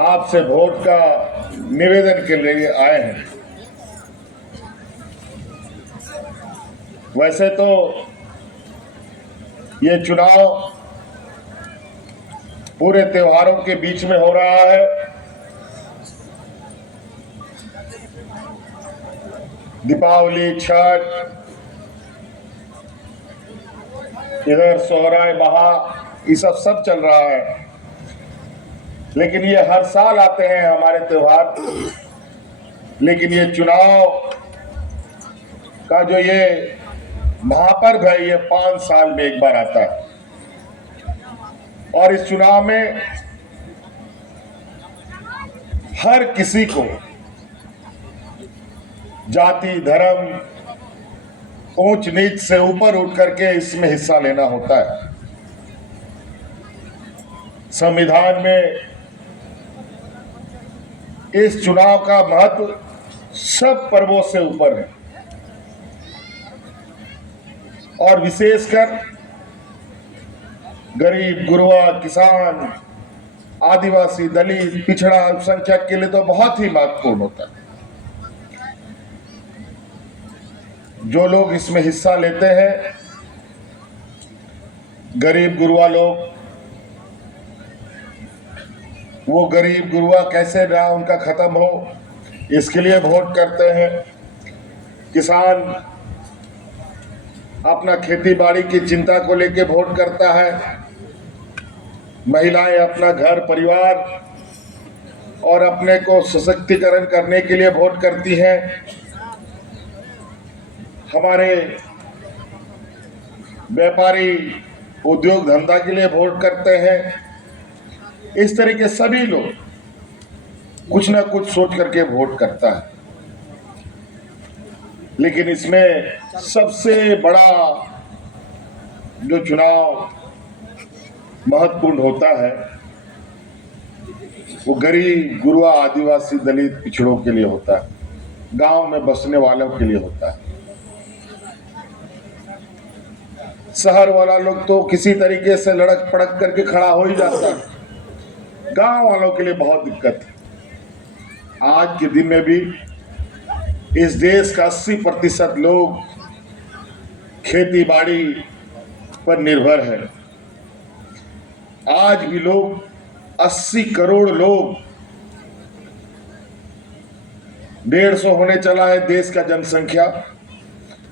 आपसे वोट का निवेदन के लिए आए हैं। वैसे तो ये चुनाव पूरे त्योहारों के बीच में हो रहा है। दीपावली, छठ, इधर सोहराय, बहा, ये सब चल रहा है। लेकिन ये हर साल आते हैं हमारे त्योहार। लेकिन ये चुनाव का जो ये महापर्व है, ये 5 साल में एक बार आता है। और इस चुनाव में हर किसी को जाति, धर्म, ऊंच नीच से ऊपर उठ करके इसमें हिस्सा लेना होता है। संविधान में इस चुनाव का महत्व सब पर्वों से ऊपर है। और विशेषकर गरीब, गुरबा, किसान, आदिवासी, दलित, पिछड़ा, अल्पसंख्यक के लिए तो बहुत ही महत्वपूर्ण होता है। जो लोग इसमें हिस्सा लेते हैं, गरीब गुरबा लोग, वो गरीब गुरबा कैसे ना उनका खत्म हो, इसके लिए वोट करते हैं। किसान अपना खेती बाड़ी की चिंता को लेकर वोट करता है। महिलाएं अपना घर परिवार और अपने को सशक्तिकरण करने के लिए वोट करती हैं। हमारे व्यापारी उद्योग धंधा के लिए वोट करते हैं। इस तरीके सभी लोग कुछ ना कुछ सोच करके वोट करता है। लेकिन इसमें सबसे बड़ा जो चुनाव महत्वपूर्ण होता है, वो गरीब, गुरबा, आदिवासी, दलित, पिछड़ों के लिए होता है, गांव में बसने वालों के लिए होता है। शहर वाला लोग तो किसी तरीके से लड़क पड़क करके खड़ा हो ही जाता है। गांव वालों के लिए बहुत दिक्कत है। आज के दिन में भी इस देश का 80% लोग खेती बाड़ी पर निर्भर है। आज भी लोग 80 करोड़ लोग, 150 होने चला है देश का जनसंख्या।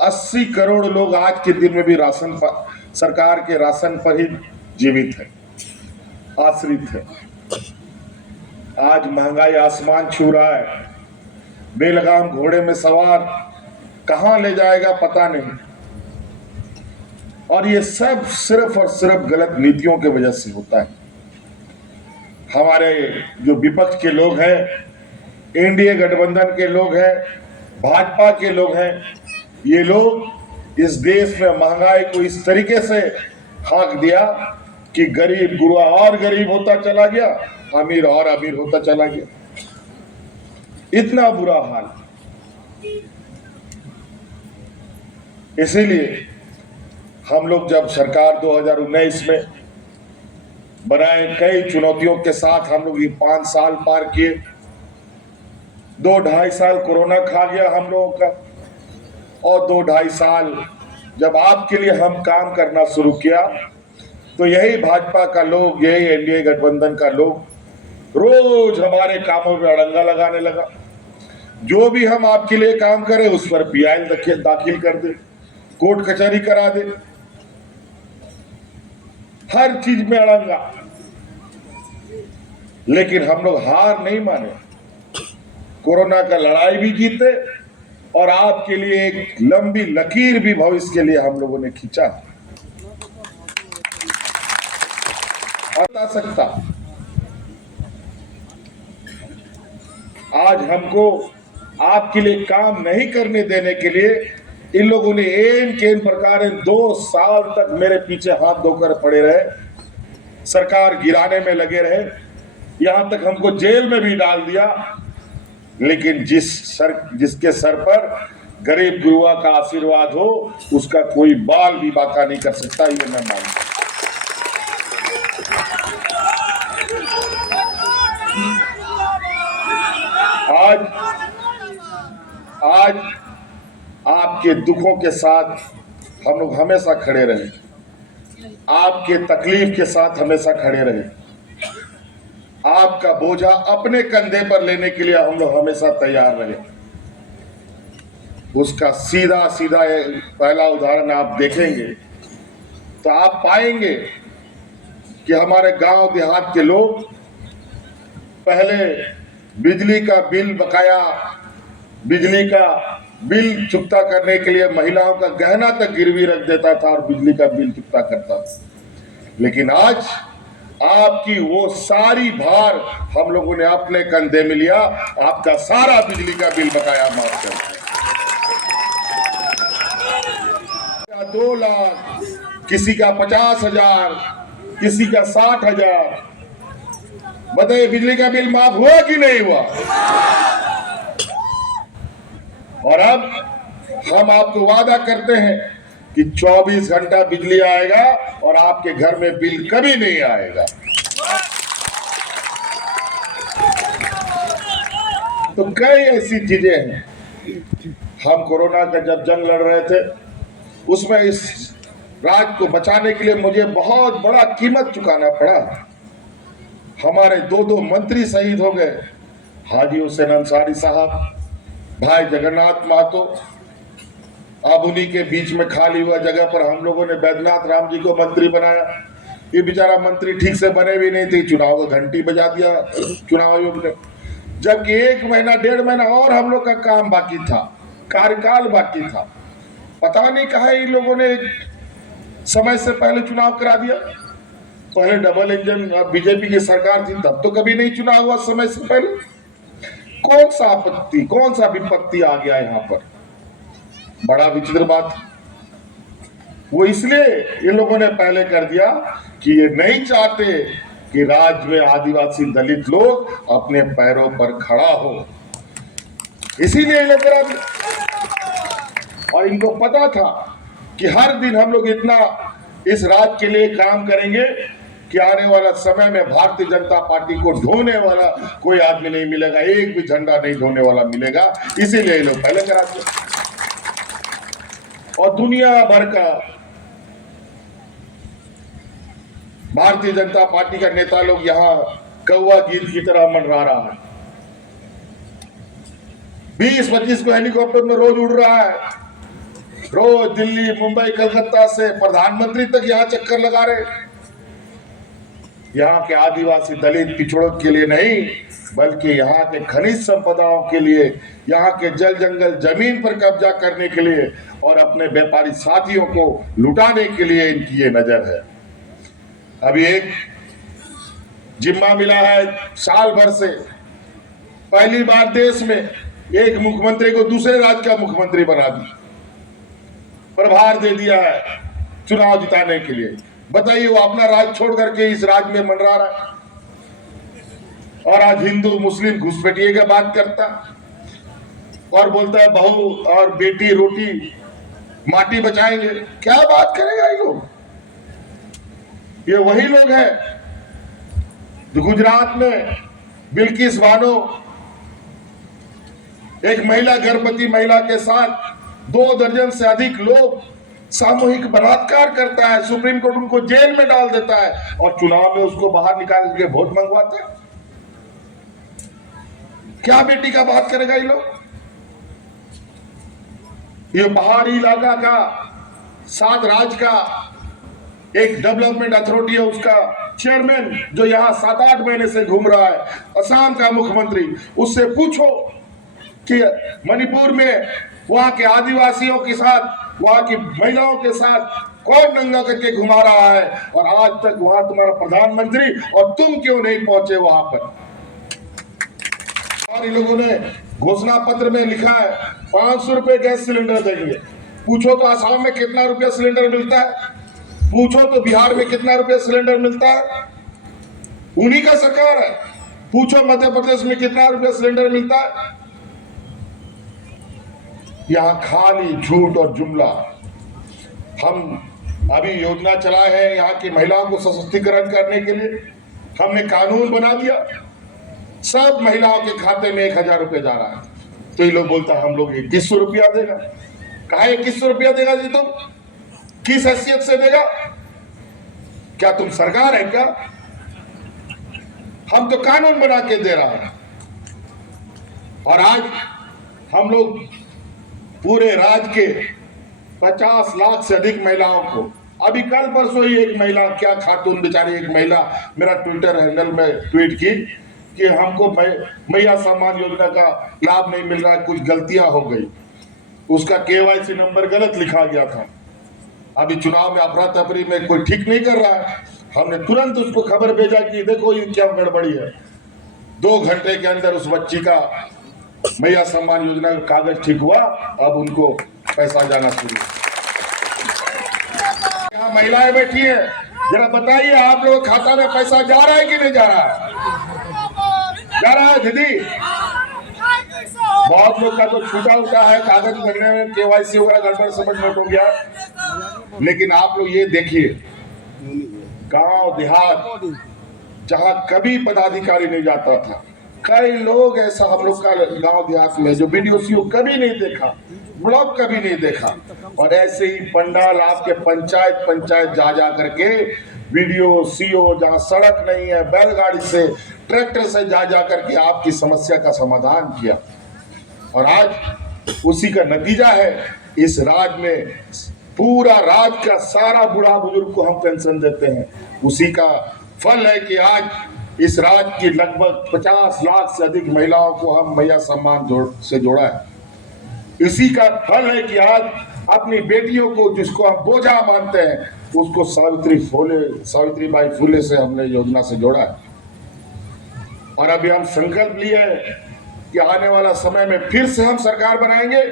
80 करोड़ लोग आज के दिन में भी राशन पर, सरकार के राशन पर ही जीवित है, आश्रित है। आज महंगाई आसमान छू रहा है। बेलगाम घोड़े में सवार कहां ले जाएगा पता नहीं। और ये सब सिर्फ और सिर्फ गलत नीतियों की वजह से होता है। हमारे जो विपक्ष के लोग हैं, एनडीए गठबंधन के लोग हैं, भाजपा के लोग हैं, ये लोग इस देश में महंगाई को इस तरीके से हाँक दिया कि गरीब गुरबा और गरीब होता चला गया, अमीर और अमीर होता चला गया। इतना बुरा हाल। इसीलिए हम लोग जब सरकार 2019 में बनाए, कई चुनौतियों के साथ हम लोग ये 5 साल पार किए। 2-2.5 साल कोरोना खा गया हम लोगों का, और 2-2.5 साल जब आपके लिए हम काम करना शुरू किया, तो यही भाजपा का लोग, यही एनडीए गठबंधन का लोग रोज हमारे कामों में अड़ंगा लगाने लगा। जो भी हम आपके लिए काम करें उस पर पीआईएल दाखिल कर दे, कोर्ट कचहरी करा दे, हर चीज में अड़ंगा। लेकिन हम लोग हार नहीं माने, कोरोना का लड़ाई भी जीते, और आपके लिए एक लंबी लकीर भी भविष्य के लिए हम लोगों ने खींचा। बता सकता आज हमको आपके लिए काम नहीं करने देने के लिए इन लोगों ने एन केन प्रकार 2 साल तक मेरे पीछे हाथ धोकर पड़े रहे, सरकार गिराने में लगे रहे, यहां तक हमको जेल में भी डाल दिया। लेकिन जिसके सर पर गरीब गुरबा का आशीर्वाद हो, उसका कोई बाल भी बाका नहीं कर सकता, ये मैं मानता हूं। आज आज आपके दुखों के साथ हम लोग हमेशा खड़े रहे, आपके तकलीफ के साथ हमेशा खड़े रहे, आपका बोझा अपने कंधे पर लेने के लिए हम लोग हमेशा तैयार रहे। उसका सीधा सीधा पहला उदाहरण आप देखेंगे तो आप पाएंगे कि हमारे गांव देहात के लोग पहले बिजली का बिल बकाया, बिजली का बिल चुकता करने के लिए महिलाओं का गहना तक गिरवी रख देता था और बिजली का बिल चुकता करता था। लेकिन आज आपकी वो सारी भार हम लोगों ने अपने कंधे में लिया, आपका सारा बिजली का बिल बकाया माफ कर दिया। 2 लाख, किसी का 50,000, किसी का 60,000। बताइए बिजली का बिल माफ हुआ कि नहीं हुआ? और अब हम आपको वादा करते हैं कि 24 घंटा बिजली आएगा और आपके घर में बिल कभी नहीं आएगा। तो कई ऐसी चीजें हैं। हम कोरोना का जब जंग लड़ रहे थे उसमें इस राज्य को बचाने के लिए मुझे बहुत बड़ा कीमत चुकाना पड़ा। हमारे 2 मंत्री शहीद हो गए, हाजी हुसैन अंसारी साहब, भाई जगन्नाथ महतो। अब उन्हीं के बीच में खाली हुआ जगह पर हम लोगों ने बैद्यनाथ राम जी को मंत्री बनाया। ये बेचारा मंत्री ठीक से बने भी नहीं थे, चुनाव का घंटी बजा दिया चुनाव आयोग ने। जबकि 1 महीना 1.5 महीना और हम लोग का काम बाकी था, कार्यकाल बाकी था। पता नहीं कहा इन लोगों ने समय से पहले चुनाव करा दिया। पहले डबल इंजन बीजेपी की सरकार थी तब तो कभी नहीं चुनाव हुआ समय से पहले। कौन सा आपत्ति, कौन सा विपत्ति आ गया यहाँ पर? बड़ा विचित्र बात। वो इसलिए इन लोगों ने पहले कर दिया कि ये नहीं चाहते कि राज्य में आदिवासी दलित लोग अपने पैरों पर खड़ा हो, इसीलिए ये करा दिया। और इनको पता था कि हर दिन हम लोग इतना इस राज्य के लिए काम करेंगे कि आने वाला समय में भारतीय जनता पार्टी को ढोने वाला कोई आदमी नहीं मिलेगा, एक भी झंडा नहीं ढोने वाला मिलेगा। इसीलिए ये लोग पहले कराते। और दुनिया भर का भारतीय जनता पार्टी का नेता लोग यहाँ कौवा गीत की तरह मनरा रहा है। 20-25 को हेलीकॉप्टर में रोज उड़ रहा है, रोज दिल्ली, मुंबई, कलकत्ता से प्रधानमंत्री तक यहाँ चक्कर लगा रहे। यहाँ के आदिवासी दलित पिछड़ों के लिए नहीं, बल्कि यहाँ के खनिज संपदाओं के लिए, यहाँ के जल जंगल जमीन पर कब्जा करने के लिए और अपने व्यापारी साथियों को लुटाने के लिए इनकी ये नजर है। अभी एक जिम्मा मिला है साल भर से, पहली बार देश में एक मुख्यमंत्री को दूसरे राज्य का मुख्यमंत्री बना दिया, प्रभार दे दिया है चुनाव जिताने के लिए। बताइए वो अपना राज्य छोड़ करके इस राज्य में मंडरा रहा है और आज हिंदू मुस्लिम घुसपैठिए की बात करता और बोलता है बहू और बेटी रोटी माटी बचाएंगे। क्या बात करेगा ये लोग? ये वही लोग हैं जो गुजरात में बिल्किस बानो एक महिला, गर्भवती महिला के साथ 2 दर्जन से अधिक लोग सामूहिक बलात्कार करता है, सुप्रीम कोर्ट उनको जेल में डाल देता है और चुनाव में उसको बाहर निकाल के वोट मंगवाता है। क्या बेटी का बात करेगा ये लोग? ये पहाड़ी इलाका का 7 राज्य का एक डेवलपमेंट अथॉरिटी है, उसका चेयरमैन जो यहाँ 7-8 महीने से घूम रहा है, असम का मुख्यमंत्री, उससे पूछो कि मणिपुर में वहां के आदिवासियों के साथ, वहां की महिलाओं के साथ कौन नंगा करके घुमा रहा है और आज तक वहां तुम्हारा प्रधानमंत्री और तुम क्यों नहीं पहुंचे वहां पर? और इन लोगों ने घोषणा पत्र में लिखा है 500 रुपए गैस सिलेंडर देंगे। पूछो तो असम में कितना रुपया सिलेंडर मिलता है, पूछो तो बिहार में कितना रुपया सिलेंडर मिलता है, उन्हीं का सरकार है। पूछो मध्य प्रदेश में कितना रुपया सिलेंडर मिलता है। यहाँ खाली झूठ और जुमला। हम अभी योजना चलाए हैं यहाँ की महिलाओं को सशक्तिकरण करने के लिए, हमने कानून बना दिया सब महिलाओं के खाते में 1,000 रुपये जा रहा है। तो ये लोग बोलता है हम लोग 2100 रुपया देगा। कहा 2100 रुपया देगा जी? तुम किस हैसियत से देगा? क्या तुम सरकार है क्या? हम तो कानून बना के दे रहा है। और आज हम लोग पूरे राज्य के 50 लाख से अधिक महिलाओं को, अभी कल परसों ही एक महिला, क्या खातून बेचारी एक महिला मेरा ट्विटर हैंडल में ट्वीट की कि हमको मैया सम्मान योजना का लाभ नहीं मिल रहा है, कुछ गलतियां हो गई, उसका KYC नंबर गलत लिखा गया था। अभी चुनाव में अफरा तफरी में कोई ठीक नहीं कर रहा है। हमने तुरंत उसको खबर भेजा कि देखो ये क्या गड़बड़ी है। 2 घंटे के अंदर उस बच्ची का मैया सम्मान योजना का कागज ठीक हुआ, अब उनको पैसा जाना शुरू। यहाँ महिलाएं बैठी हैं, जरा बताइए आप लोग खाता में पैसा जा रहा है कि नहीं जा रहा है? जा रहा है दीदी? बहुत लोग का तो छूटा उठा है, कागज भरने में KYC वगैरह गड़बड़ समझ नोट हो गया। लेकिन आप लोग ये देखिए, गांव देहात जहां कभी पदाधिकारी नहीं जाता था, कई लोग ऐसा हम लोग का गांव देहात में जो BDO कभी नहीं देखा, ब्लॉक कभी नहीं देखा, और ऐसे ही पंडाल आपके पंचायत जा करके BDO CO जहां सड़क नहीं है, बैलगाड़ी से ट्रैक्टर से जा करके आपकी समस्या का समाधान किया। और आज उसी का नतीजा है, इस राज्य में पूरा राज्य का सारा बूढ़ा बुजुर्ग को हम पेंशन देते हैं। उसी का फल है कि आज इस राज्य की लगभग 50 लाख से अधिक महिलाओं को हम मैया सम्मान से जोड़ा है। इसी का फल है कि आज अपनी बेटियों को, जिसको हम बोझा मानते हैं, उसको सावित्रीबाई फुले से हमने योजना से जोड़ा है। और अभी हम संकल्प लिए कि आने वाला समय में फिर से हम सरकार बनाएंगे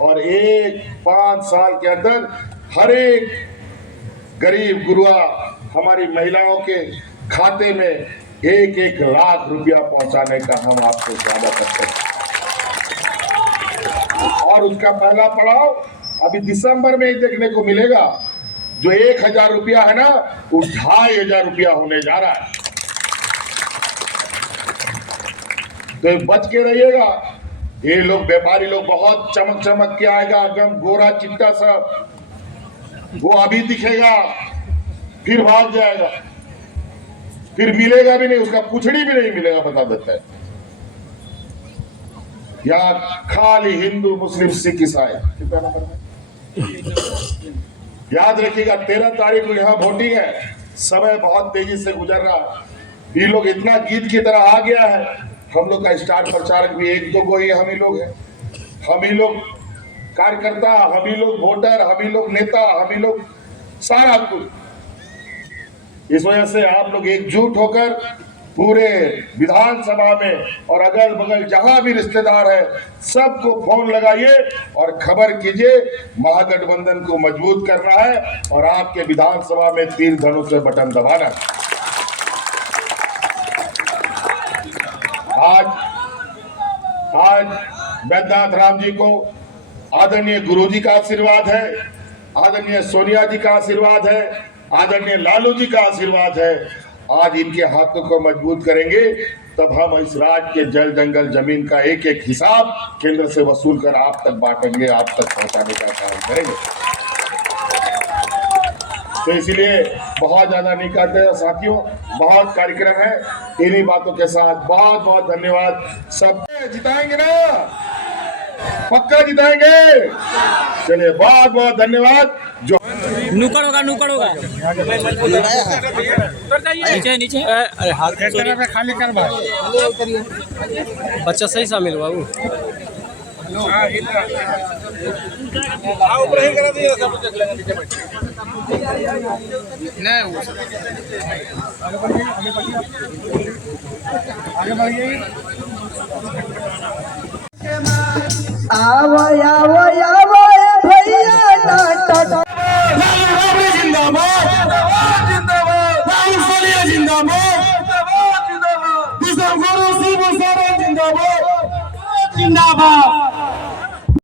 और 5 साल के अंदर हर एक गरीब गुरुआ हमारी महिलाओं के खाते में 1-1 लाख रुपया पहुंचाने का हम आपको वादा करते हैं। और उसका पहला पड़ाव अभी दिसंबर में ही देखने को मिलेगा। जो 1,000 रुपया है ना, वो 2,500 रुपया होने जा रहा है। तो बच के रहिएगा। ये लोग व्यापारी लोग बहुत चमक के आएगा, एकदम गोरा चिट्टा सा, वो अभी दिखेगा फिर भाग जाएगा, फिर मिलेगा भी नहीं, उसका पुछड़ी भी नहीं मिलेगा, बता देता है। यहाँ खाली हिंदू मुस्लिम सिख ईसाई। याद रखिएगा 13 तारीख को यहाँ वोटिंग है। समय बहुत तेजी से गुजर रहा है। ये लोग इतना गीत की तरह आ गया है। हम लोग का स्टार प्रचारक भी 1-2 को ही हम ही लोग हैं। हम ही लोग कार्यकर्ता, हम ही लोग वोटर, हम ही लोग नेता, हम ही लोग सारा कुछ। इस वजह से आप लोग एकजुट होकर पूरे विधानसभा में और अगल बगल जहां भी रिश्तेदार है, सबको फोन लगाइए और खबर कीजिए। महागठबंधन को मजबूत करना है और आपके विधानसभा में तीर धनुष से बटन दबाना है। आज वैद्यनाथ राम जी को आदरणीय गुरुजी का आशीर्वाद है, आदरणीय सोनिया जी का आशीर्वाद है, आदरणीय लालू जी का आशीर्वाद है। आज इनके हाथों को मजबूत करेंगे, तब हम इस राज्य के जल जंगल जमीन का 1-1 हिसाब केंद्र से वसूल कर आप तक बांटेंगे, आप तक पहुंचाने का काम करेंगे। तो इसलिए बहुत ज्यादा नहीं करते साथियों, बहुत कार्यक्रम है। इन्हीं बातों के साथ बहुत बहुत धन्यवाद। सब जिताएंगे ना, पक्का जिताएंगे। चलिए बहुत बहुत धन्यवाद। जो नुकड़ होगा नीचे अरे हाथ पे खाली कर भाई, बच्चा सही शामिल हुआ वो। आवा